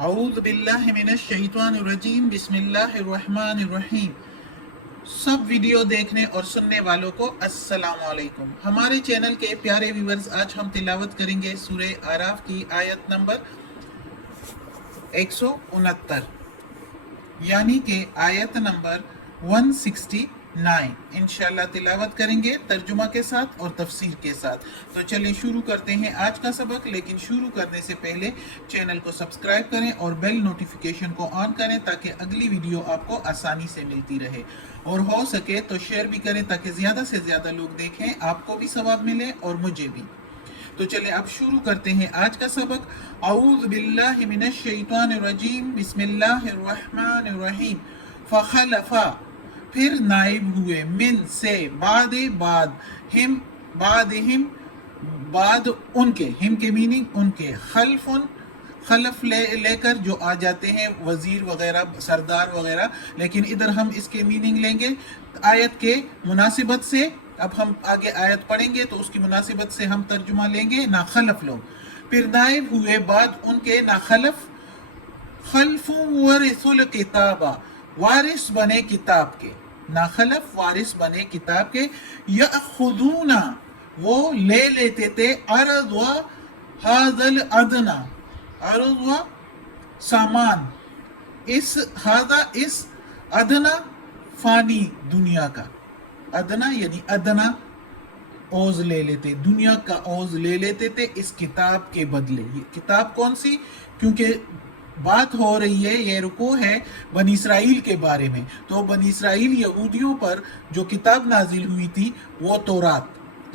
اعوذ باللہ من الشیطان الرجیم بسم اللہ الرحمن الرحیم۔ سب ویڈیو دیکھنے اور سننے والوں کو السلام علیکم۔ ہمارے چینل کے پیارے ویورز، آج ہم تلاوت کریں گے سورہ اعراف کی آیت نمبر 169، یعنی کہ آیت نمبر 169 انشاءاللہ تلاوت کریں گے ترجمہ کے ساتھ اور تفسیر کے ساتھ۔ تو چلیں شروع کرتے ہیں آج کا سبق، لیکن شروع کرنے سے پہلے چینل کو سبسکرائب کریں اور بیل نوٹیفیکیشن کو آن کریں تاکہ اگلی ویڈیو آپ کو آسانی سے ملتی رہے، اور ہو سکے تو شیئر بھی کریں تاکہ زیادہ سے زیادہ لوگ دیکھیں، آپ کو بھی ثواب ملے اور مجھے بھی۔ تو چلیں اب شروع کرتے ہیں آج کا سبق۔ اعوذ باللہ من الشیطان الرجیم بسم اللہ الرحمن الرحیم۔ فخلفا، پھر نائب ہوئے، من سے، بعد ہم، بعدہم، بعد ان کے، ہم کے میننگ ان کے، خلف لے کر جو آ جاتے ہیں وزیر وغیرہ، سردار وغیرہ، لیکن ادھر ہم اس کے میننگ لیں گے آیت کے مناسبت سے۔ اب ہم آگے آیت پڑھیں گے تو اس کی مناسبت سے ہم ترجمہ لیں گے۔ نا خلف لوگ، پھر نائب ہوئے بعد ان کے، نا خلف، خلف ورث الکتاب، وارث بنے کتاب کے، نا خلف وارث بنے کتاب کے، یأخذون، وہ لے لیتے تھے، عرض و ھذا الادنی، عرض و سامان، اس ھذا اس، ادنا فانی دنیا کا، ادنا یعنی ادنا اوز لے لیتے، دنیا کا اوز لے لیتے تھے اس کتاب کے بدلے۔ یہ کتاب کون سی؟ کیونکہ بات ہو رہی ہے، یہ رکوع ہے بنی اسرائیل کے بارے میں، تو بنی اسرائیل یہودیوں پر جو کتاب نازل ہوئی تھی وہ تورات،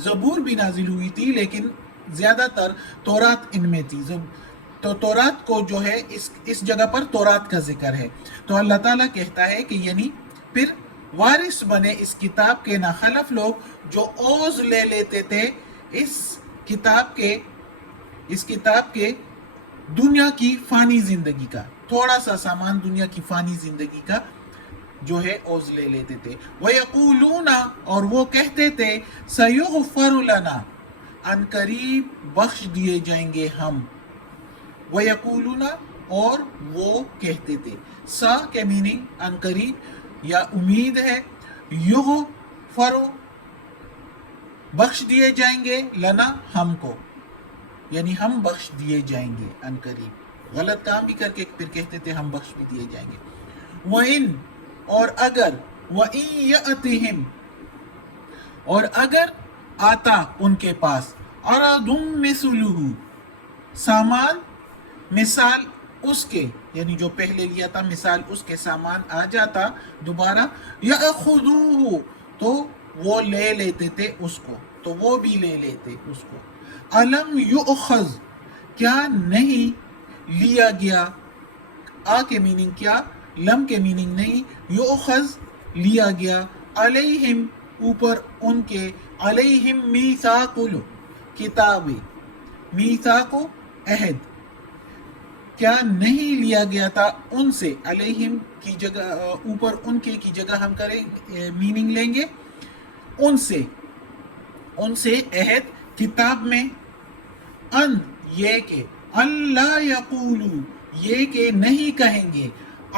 زبور بھی نازل ہوئی تھی لیکن زیادہ تر تورات ان میں تھی۔ تو تورات کو جو ہے اس جگہ پر تورات کا ذکر ہے۔ تو اللہ تعالیٰ کہتا ہے کہ یعنی پھر وارث بنے اس کتاب کے، نا خلف لوگ جو اوز لے لیتے تھے اس کتاب کے دنیا کی فانی زندگی کا، تھوڑا سا سامان دنیا کی فانی زندگی کا جو ہے اوز لے لیتے تھے۔ وَيَقُولُونَ، اور وہ کہتے تھے، سَيُغْفَرُ لَنَا، ان قریب بخش دیے جائیں گے ہم۔ وَيَقُولُونَ، اور وہ کہتے تھے، سا کے میننگ ان قریب یا امید ہے، یغفر بخش دیے جائیں گے، لنا ہم کو، یعنی ہم بخش دیے جائیں گے ان قریب۔ غلط کام بھی کر کے پھر کہتے تھے ہم بخش بھی دیے جائیں گے۔ وَإِن، اور اگر، وَإِن يَأْتِهِمْ، اور اگر آتا ان کے پاس، عَرَضٌ مِثْلُهُ، سامان مثال اس کے، یعنی جو پہلے لیا تھا مثال اس کے سامان آ جاتا دوبارہ، یأخذوہ، تو وہ لے لیتے تھے اس کو، تو وہ بھی لے لیتے اس کو۔ الم یؤخذ، کیا نہیں لیا گیا، آ کے میننگ کیا، لم کے میننگ نہیں، یؤخذ لیا گیا، علیہم اوپر ان کے، علیہم میثاق الکتاب، میثاق عہد، کیا نہیں لیا گیا تھا ان سے، علیہم کی جگہ، اوپر ان کے کی جگہ ہم کریں میننگ لیں گے ان سے عہد کتاب میں، ان یہ کہ، اللہ یقولو یہ کہ نہیں کہیں گے،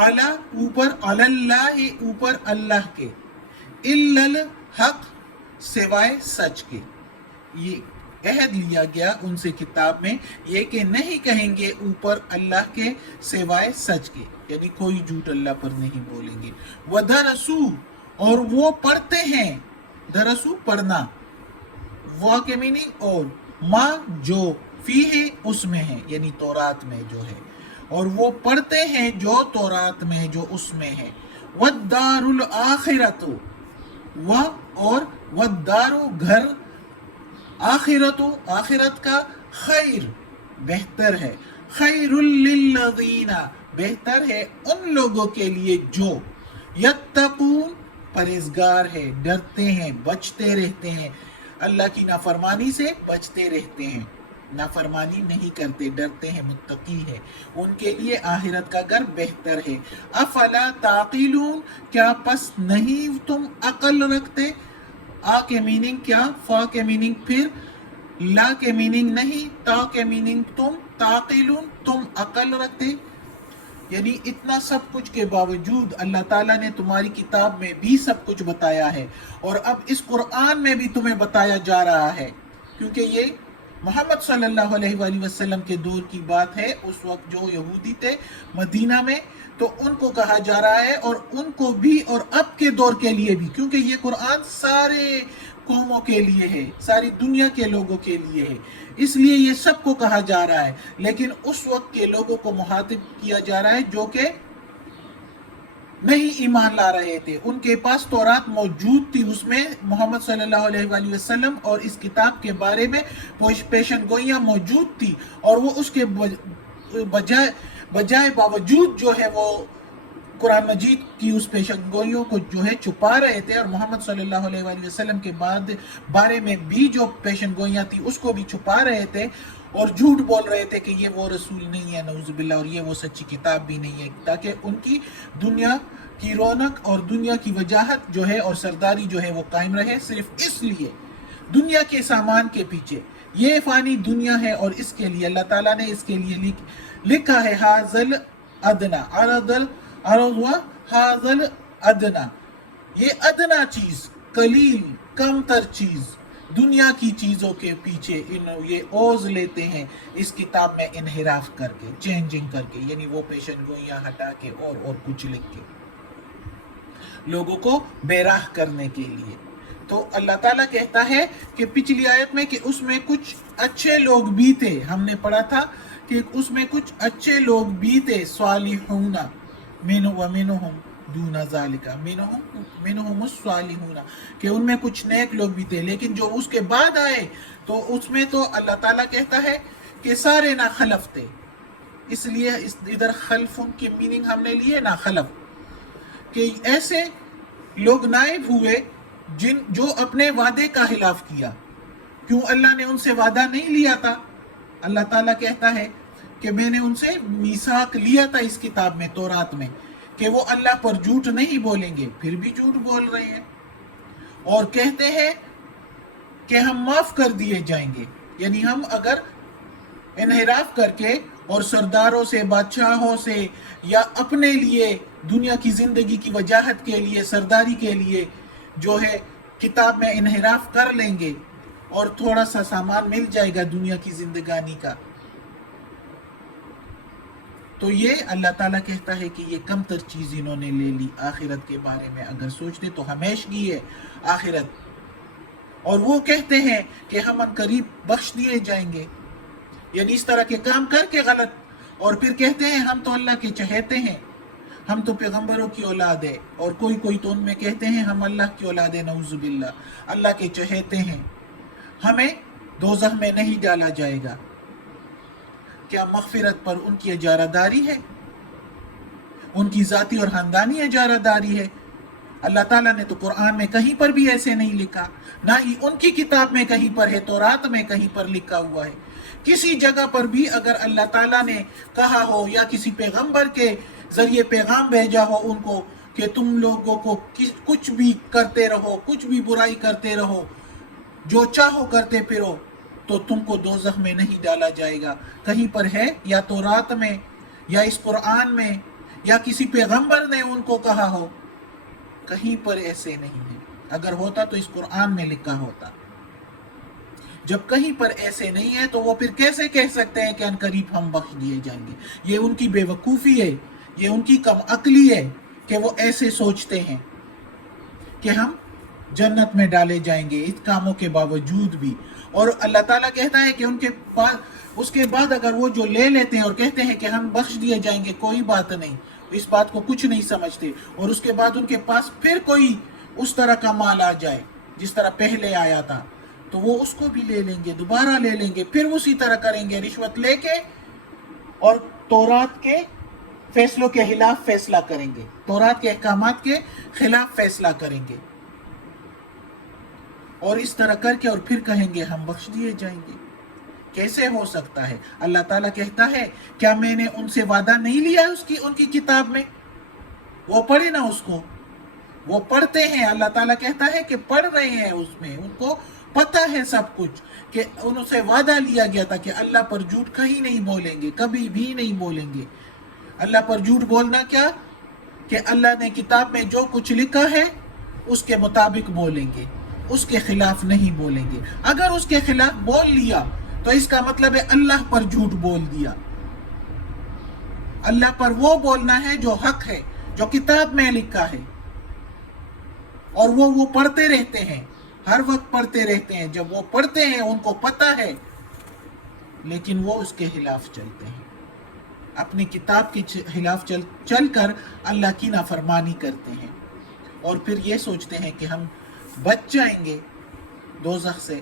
علی اوپر، علی اللہ اوپر اللہ کے، الا الحق سوائے سچ کے۔ یہ عہد لیا گیا ان سے کتاب میں، یہ کہ نہیں کہیں گے اوپر اللہ کے سوائے سچ کے، یعنی کوئی جھوٹ اللہ پر نہیں بولیں گے۔ وَدَرَسُوا، اور وہ پڑھتے ہیں، درسو پڑھنا، وا کے میننگ اور، ما جو، فیہ اس میں ہے، یعنی تورات میں جو ہے، اور وہ پڑھتے ہیں جو تورات میں جو اس میں ہے۔ وَالدَّارُ الْآخِرَةُ، اور والدار گھر، آخرت آخرت کا، خیر بہتر ہے، خیر للذین بہتر ہے ان لوگوں کے لیے جو، یتقون پرہیزگار ہے، ڈرتے ہیں، بچتے رہتے ہیں، اللہ کی نافرمانی سے بچتے رہتے ہیں، نافرمانی نہیں کرتے، ڈرتے ہیں، متقی ہے، ان کے لیے آخرت کا گھر بہتر ہے۔ افلا تعقلون، کیا پس نہیں تم عقل رکھتے، آ کے میننگ کیا، فا کے میننگ پھر، لا کے میننگ نہیں، تا کے میننگ تم، تعقلون تم عقل رکھتے، یعنی اتنا سب کچھ کے باوجود اللہ تعالیٰ نے تمہاری کتاب میں بھی سب کچھ بتایا ہے، اور اب اس قرآن میں بھی تمہیں بتایا جا رہا ہے، کیونکہ یہ محمد صلی اللہ علیہ وآلہ وسلم کے دور کی بات ہے۔ اس وقت جو یہودی تھے مدینہ میں، تو ان کو کہا جا رہا ہے، اور ان کو بھی اور اب کے دور کے لیے بھی، کیونکہ یہ قرآن سارے قوموں کے لیے ہے، ساری دنیا کے لوگوں کے لیے ہے، اس لیے یہ سب کو کہا جا رہا ہے، لیکن اس وقت کے لوگوں کو مخاطب کیا جا رہا ہے جو کہ نہیں ایمان لا رہے تھے۔ ان کے پاس تورات موجود تھی، اس میں محمد صلی اللہ علیہ وآلہ وسلم اور اس کتاب کے بارے میں پیشن گوئیاں موجود تھی، اور وہ اس کے بجائے باوجود جو ہے وہ قرآن مجید کی اس پیشن گوئیوں کو جو ہے چھپا رہے تھے، اور محمد صلی اللہ علیہ وآلہ وسلم کے بارے میں بھی جو پیشن گوئیاں تھی اس کو بھی چھپا رہے تھے، اور جھوٹ بول رہے تھے کہ یہ وہ رسول نہیں ہے، نعوذ باللہ، اور یہ وہ سچی کتاب بھی نہیں ہے، تاکہ ان کی دنیا کی رونق اور دنیا کی وجاہت جو ہے اور سرداری جو ہے وہ قائم رہے، صرف اس لیے دنیا کے سامان کے پیچھے۔ یہ فانی دنیا ہے، اور اس کے لیے اللہ تعالیٰ نے اس کے لیے لکھا ہے حاضل ادنا عرض و حاضل ادنا، یہ ادنا چیز، قلیل، کم تر چیز، دنیا کی چیزوں کے پیچھے یہ اوز لیتے ہیں اس کتاب میں انحراف کر کے، چینجنگ کر کے، یعنی وہ پیشن گوئیاں ہٹا کے اور کچھ لکھ کے لوگوں کو بے راہ کرنے کے لیے۔ تو اللہ تعالیٰ کہتا ہے کہ پچھلی آیت میں کہ اس میں کچھ اچھے لوگ بھی تھے، ہم نے پڑھا تھا کہ اس میں کچھ اچھے لوگ بھی تھے، صالحون ومنہم دون ذالک منہم الصالحون، کہ ان میں کچھ نیک لوگ بھی تھے، لیکن جو اس کے بعد آئے تو اس میں تو اللہ تعالیٰ کہتا ہے کہ سارے ناخلف تھے، اس لیے ادھر خلف کی میننگ ہم نے لیے ناخلف، کہ ایسے لوگ نائب ہوئے جو اپنے وعدے کا خلاف کیا۔ کیوں اللہ نے ان سے وعدہ نہیں لیا تھا؟ اللہ تعالیٰ کہتا ہے کہ میں نے ان سے میثاق لیا تھا اس کتاب میں، تورات میں، کہ وہ اللہ پر جھوٹ نہیں بولیں گے، پھر بھی جھوٹ بول رہے ہیں، اور کہتے ہیں کہ ہم معاف کر دیے جائیں گے، یعنی ہم اگر انحراف کر کے اور سرداروں سے، بادشاہوں سے، یا اپنے لیے دنیا کی زندگی کی وجاہت کے لیے، سرداری کے لیے جو ہے کتاب میں انحراف کر لیں گے اور تھوڑا سا سامان مل جائے گا دنیا کی زندگانی کا، تو یہ اللہ تعالیٰ کہتا ہے کہ یہ کم تر چیز انہوں نے لے لی آخرت کے بارے میں۔ اگر سوچتے تو ہمیشگی ہے آخرت، اور وہ کہتے ہیں کہ ہم ان قریب بخش دیے جائیں گے، یعنی اس طرح کے کام کر کے غلط، اور پھر کہتے ہیں ہم تو اللہ کے چہیتے ہیں، ہم تو پیغمبروں کی اولاد ہے، اور کوئی تو ان میں کہتے ہیں ہم اللہ کی اولاد ہے، نعوذ باللہ، اللہ کے چہیتے ہیں، ہمیں دوزخ میں نہیں ڈالا جائے گا۔ کیا مغفرت پر ان کی اجارہ داری ہے؟ ان کی ذاتی اور خاندانی اجارہ داری ہے؟ اللہ تعالیٰ نے تو قرآن میں کہیں پر بھی ایسے نہیں لکھا، نہ ہی ان کی کتاب میں کہیں پر ہے، تورات میں کہیں پر لکھا ہوا ہے۔ کسی جگہ پر بھی اگر اللہ تعالیٰ نے کہا ہو یا کسی پیغمبر کے ذریعے پیغام بھیجا ہو ان کو کہ تم لوگوں کو کچھ بھی کرتے رہو، کچھ بھی برائی کرتے رہو، جو چاہو کرتے پھرو، تو تم کو دوزخ میں نہیں ڈالا جائے گا، کہیں پر ہے یا تورات میں یا اس قرآن میں یا کسی پیغمبر نے ان کو کہا ہو؟ کہیں پر ایسے نہیں ہے، اگر ہوتا تو اس قرآن میں لکھا ہوتا۔ جب کہیں پر ایسے نہیں ہے تو وہ پھر کیسے کہہ سکتے ہیں کہ ان قریب ہم بخش دیے جائیں گے؟ یہ ان کی بے وقوفی ہے، یہ ان کی کم عقلی ہے کہ وہ ایسے سوچتے ہیں کہ ہم جنت میں ڈالے جائیں گے اس کاموں کے باوجود بھی۔ اور اللہ تعالیٰ کہتا ہے کہ ان کے پاس اس کے بعد اگر وہ جو لے لیتے ہیں اور کہتے ہیں کہ ہم بخش دیے جائیں گے، کوئی بات نہیں، اس بات کو کچھ نہیں سمجھتے، اور اس کے بعد ان کے پاس پھر کوئی اس طرح کا مال آ جائے جس طرح پہلے آیا تھا، تو وہ اس کو بھی لے لیں گے، دوبارہ لے لیں گے، پھر اسی طرح کریں گے، رشوت لے کے، اور تورات کے فیصلوں کے خلاف فیصلہ کریں گے، تورات کے احکامات کے خلاف فیصلہ کریں گے، اور اس طرح کر کے اور پھر کہیں گے ہم بخش دیے جائیں گے۔ کیسے ہو سکتا ہے؟ اللہ تعالیٰ کہتا ہے کیا میں نے ان سے وعدہ نہیں لیا ان کی کتاب میں؟ وہ پڑھے نا اس کو، وہ پڑھتے ہیں، اللہ تعالیٰ کہتا ہے کہ پڑھ رہے ہیں، اس میں ان کو پتہ ہے سب کچھ، کہ ان سے وعدہ لیا گیا تھا کہ اللہ پر جھوٹ کہیں نہیں بولیں گے، کبھی بھی نہیں بولیں گے، اللہ پر جھوٹ بولنا کیا کہ اللہ نے کتاب میں جو کچھ لکھا ہے اس کے مطابق بولیں گے، اس کے خلاف نہیں بولیں گے۔ اگر اس کے خلاف بول لیا تو اس کا مطلب ہے اللہ پر جھوٹ بول دیا۔ اللہ پر وہ بولنا ہے جو حق ہے، جو کتاب میں لکھا ہے، اور وہ پڑھتے رہتے ہیں، ہر وقت پڑھتے رہتے ہیں۔ جب وہ پڑھتے ہیں ان کو پتہ ہے، لیکن وہ اس کے خلاف چلتے ہیں، اپنی کتاب کے خلاف چل کر اللہ کی نافرمانی کرتے ہیں، اور پھر یہ سوچتے ہیں کہ ہم بچ جائیں گے دوزخ سے،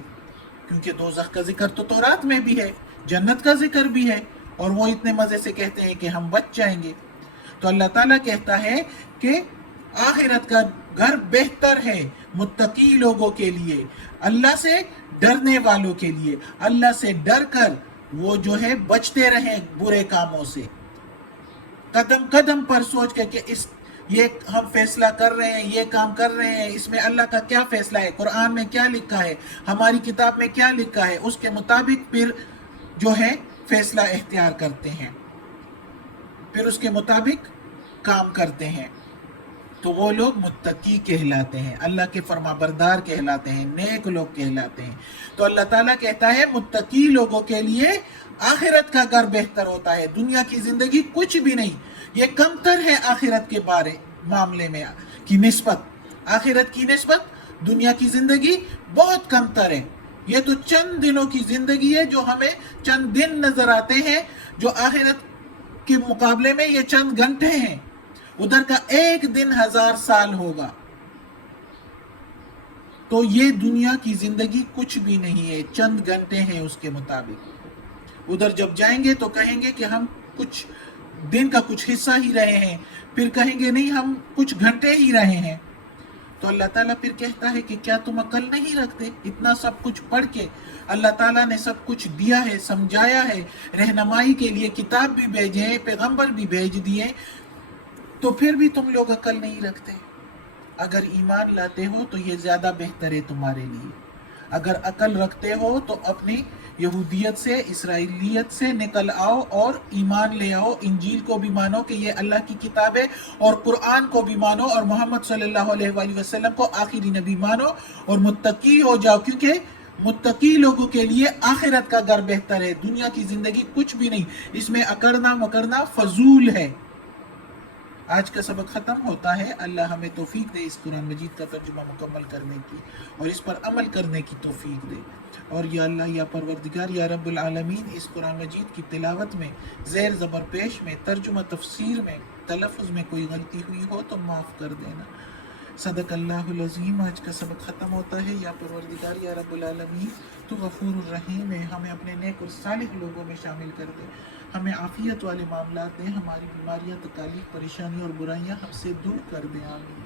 کیونکہ دوزخ کا ذکر تو تورات میں بھی ہے، جنت کا ذکر بھی ہے، اور وہ اتنے مزے سے کہتے ہیں کہ ہم بچ جائیں گے۔ تو اللہ تعالیٰ کہتا ہے کہ آخرت کا گھر بہتر ہے متقی لوگوں کے لیے، اللہ سے ڈرنے والوں کے لیے۔ اللہ سے ڈر کر وہ جو ہے بچتے رہیں برے کاموں سے، قدم قدم پر سوچ کے کہ یہ ہم فیصلہ کر رہے ہیں، یہ کام کر رہے ہیں، اس میں اللہ کا کیا فیصلہ ہے، قرآن میں کیا لکھا ہے، ہماری کتاب میں کیا لکھا ہے، اس کے مطابق پھر جو ہے فیصلہ اختیار کرتے ہیں، پھر اس کے مطابق کام کرتے ہیں، تو وہ لوگ متقی کہلاتے ہیں، اللہ کے فرما بردار کہلاتے ہیں، نیک لوگ کہلاتے ہیں۔ تو اللہ تعالیٰ کہتا ہے متقی لوگوں کے لیے آخرت کا گھر بہتر ہوتا ہے، دنیا کی زندگی کچھ بھی نہیں، یہ کمتر ہے آخرت کے معاملے میں کی نسبت، آخرت کی نسبت دنیا کی زندگی بہت کمتر ہے۔ یہ تو چند دنوں کی زندگی ہے جو ہمیں چند دن نظر آتے ہیں، جو آخرت کے مقابلے میں یہ چند گھنٹے ہیں، ادھر کا ایک دن 1000 سال ہوگا۔ تو یہ دنیا کی زندگی کچھ بھی نہیں ہے، چند گھنٹے ہیں اس کے مطابق۔ ادھر جب جائیں گے تو کہیں گے کہ ہم کچھ دن کا کچھ حصہ ہی رہے ہیں، پھر کہیں گے نہیں ہم کچھ گھنٹے ہی رہے ہیں۔ تو اللہ تعالیٰ پھر کہتا ہے کہ کیا تم عقل نہیں رکھتے؟ اتنا سب کچھ پڑھ کے اللہ تعالیٰ نے سب کچھ دیا ہے، سمجھایا ہے، رہنمائی کے لیے کتاب بھی بھیجے ہیں، پیغمبر بھی بھیج دیے، تو پھر بھی تم لوگ عقل نہیں رکھتے۔ اگر ایمان لاتے ہو تو یہ زیادہ بہتر ہے تمہارے لیے، اگر عقل رکھتے ہو تو اپنی یہودیت سے، اسرائیلیت سے نکل آؤ اور ایمان لے آؤ، انجیل کو بھی مانو کہ یہ اللہ کی کتاب ہے، اور قرآن کو بھی مانو، اور محمد صلی اللہ علیہ وآلہ وسلم کو آخری نبی مانو، اور متقی ہو جاؤ، کیونکہ متقی لوگوں کے لیے آخرت کا گھر بہتر ہے، دنیا کی زندگی کچھ بھی نہیں، اس میں اکڑنا مکڑنا فضول ہے۔ آج کا سبق ختم ہوتا ہے۔ اللہ ہمیں توفیق دے اس قرآن مجید کا ترجمہ مکمل کرنے کی، اور اس پر عمل کرنے کی توفیق دے، اور یا اللہ یا پروردگار یا رب العالمین، اس قرآن مجید کی تلاوت میں، زیر زبر پیش میں، ترجمہ تفسیر میں، تلفظ میں کوئی غلطی ہوئی ہو تو معاف کر دینا۔ صدق اللہ العظیم۔ آج کا سبق ختم ہوتا ہے۔ یا پروردگار یا رب العالمین، تو غفور الرحیم ہے، ہمیں اپنے نیک اور صالح لوگوں میں شامل کر دے، ہمیں عافیت والے معاملات دیں، ہماری بیماریاں، تکالیف، پریشانی اور برائیاں ہم سے دور کر دیں، آمین۔